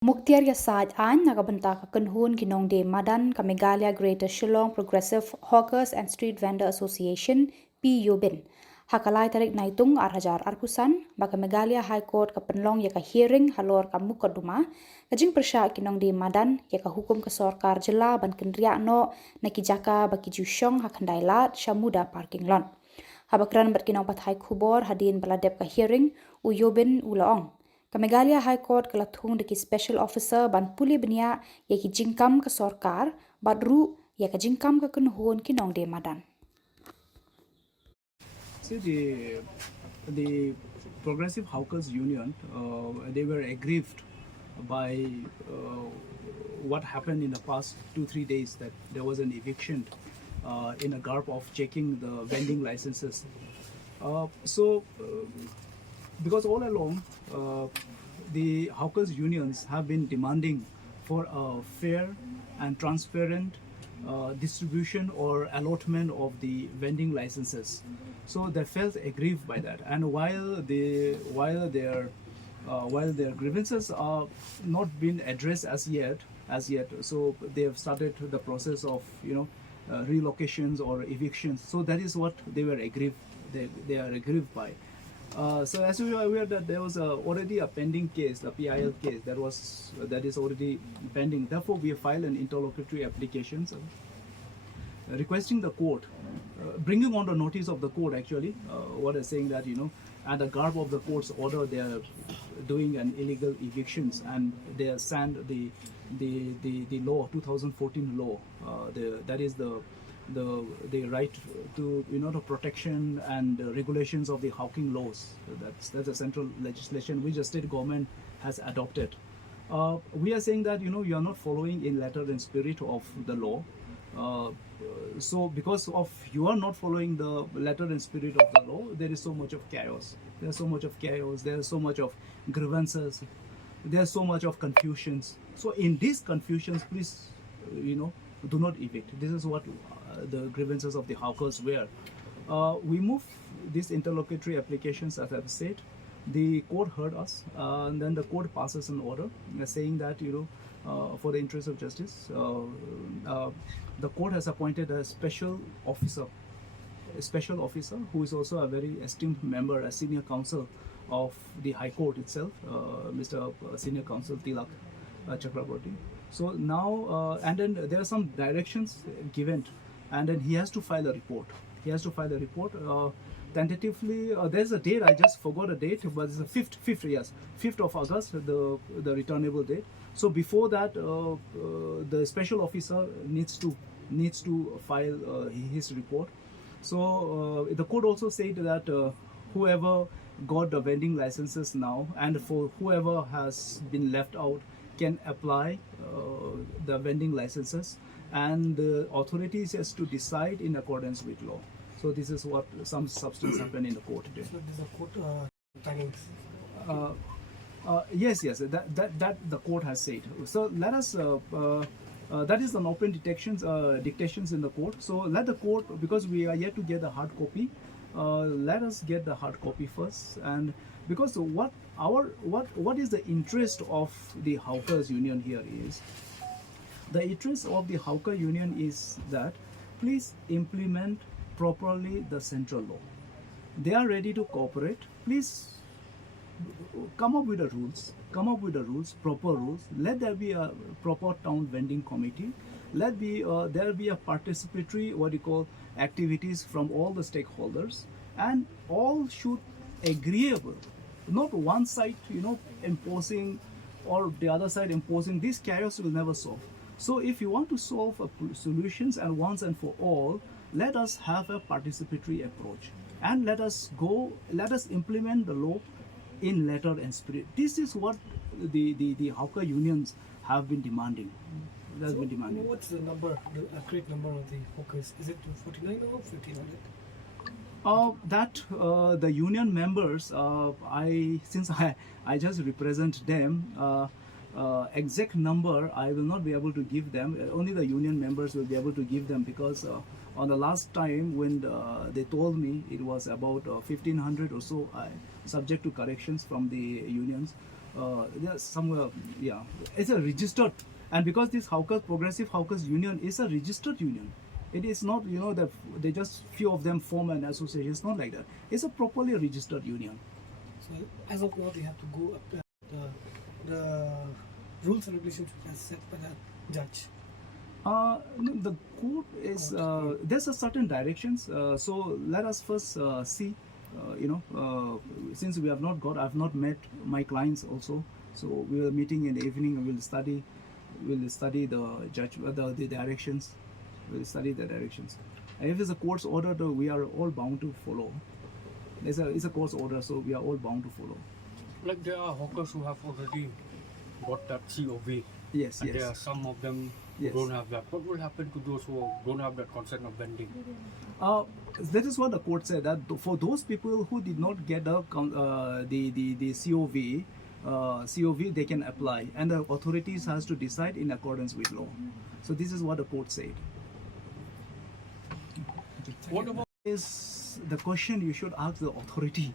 Muktiar ya saad an nakabanta ka kanhun kinong de Madan ka Meghalaya Greater Shillong Progressive Hawkers and Street Vendor Association PUBIN. Hakalai tarik naitung arhajar arpusan baka Meghalaya High Court ka penlong ya ka hearing halor ka mukaduma kajing persya kinong de Madan ya ka hukum ka Khuborjylla ban kendria no nakijaka baki jusyong hakandailat syamuda parking lot. Habakran bat kinong pathai Khubor hadin baladep ka hearing uyobin ulaong. Ka Meghalaya High Court kala Thung deki Special Officer ban puli Bniah ya ki jingkam ke sorkar badru ya ka jingkam ke kenhun kinong de Madan. See the Progressive Hawkers Union, they were aggrieved by what happened in the past 2-3 days, that there was an eviction in a garb of checking the vending licenses. Because all along the hawkers unions have been demanding for a fair and transparent distribution or allotment of the vending licenses. So they felt aggrieved by that, and while their grievances are not been addressed as yet, so they have started the process of relocations or evictions. So that is what they were aggrieved. They are aggrieved by. So as we are aware that there was already a pending case, the PIL case that is already pending. Therefore, we have filed an interlocutory application requesting the court, bringing on the notice of the court actually, what is saying that at the garb of the court's order they are doing an illegal evictions, and they are sand the law 2014 law, that is the right to the protection and regulations of the hawking laws. That's a central legislation which the state government has adopted. We are saying that you are not following in letter and spirit of the law. So because of you are not following the letter and spirit of the law, there is so much of chaos. There is so much of grievances. There is so much of confusions. So in these confusions, please do not evict. This is what the grievances of the hawkers were. We move these interlocutory applications, as I've said. The court heard us, and then the court passes an order saying that for the interest of justice, the court has appointed a special officer who is also a very esteemed member, a senior counsel of the High Court itself, Mr. Senior Counsel Tilak Chakraborty. So now, and then there are some directions given, and then he has to file a report. Tentatively, there's a date, I just forgot a date, but it's the 5th of August, the returnable date. So before that, the special officer needs to file his report. So the court also said that whoever got the vending licenses now, and for whoever has been left out, can apply the vending licenses, and the authorities has to decide in accordance with law. So this is what some substance happened in the court today. So this is a court timings. Yes, that the court has said. So let us. That is an open dictations in the court. So let the court, because we are yet to get the hard copy. Let us get the hard copy first, and because what is the interest of the hawkers union here is, the interest of the hawker union is that please implement properly the central law. They are ready to cooperate. Please come up with the rules, proper rules. Let there be a proper town vending committee. Let there be a participatory activities from all the stakeholders, and all should agreeable, not one side imposing or the other side imposing. This chaos will never solve. So if you want to solve solutions and once and for all, let us have a participatory approach, and let us implement the law in letter and spirit. This is what the hawker unions have been demanding. What's the number, the accurate number of the hawkers? Is it 49 or 1500? The union members, since I just represent them, exact number I will not be able to give them. Only the union members will be able to give them, because on the last time when they told me it was about 1500 or so, subject to corrections from the unions. there's somewhere, yeah, it's a registered, and because this hawkers, progressive hawkers union is a registered union. It is not, you know, that they just few of them form an association. It's not like that. It's a properly registered union. So as of now, they have to go up the rules and regulations as set by the judge. No, the court is there's a certain directions. So let us first see. Since we have not got, I've not met my clients also. So we are meeting in the evening and we'll study the judge, the directions. We'll study the directions. And if it's a court's order, though, we are all bound to follow. It's a court's order, so we are all bound to follow. Like there are hawkers who have already got that COV. Yes, And yes. there are some of them Yes. who don't have that. What will happen to those who don't have that consent of vending? That is what the court said, that for those people who did not get the COV, they can apply, and the authorities has to decide in accordance with law. So this is what the court said. What about Is the question you should ask the authority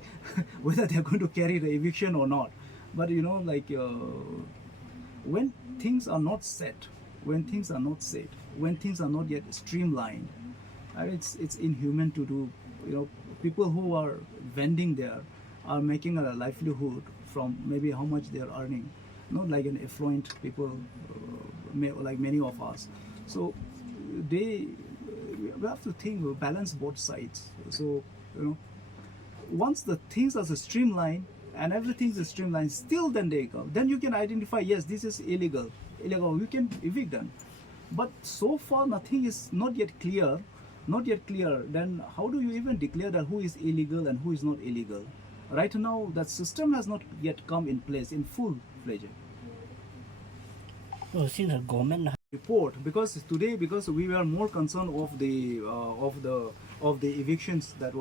whether they are going to carry the eviction or not. But you know, like when things are not set, when things are not set, when things are not yet streamlined, it's inhuman to do. You know, people who are vending there are making a livelihood from maybe how much they are earning, not like an affluent people, like many of us. So we have to think, we balance both sides. So once the things are streamlined and everything is streamlined, still then they come. Then you can identify, yes, this is illegal. You can evict them. But so far nothing is not yet clear. Then how do you even declare that who is illegal and who is not illegal? Right now, that system has not yet come in place in full-fledged. Well, since the government Report because we were more concerned of the evictions that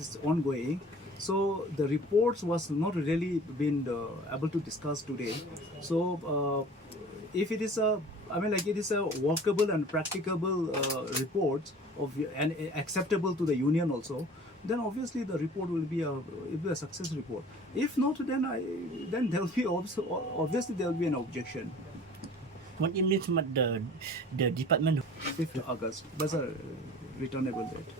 is ongoing. So the reports was not really been able to discuss today. So if it is it is a workable and practicable report and acceptable to the union also, then obviously the report will be a success report. If not, then there will be obviously there will be an objection. what it means the department 5th August. That's a returnable date.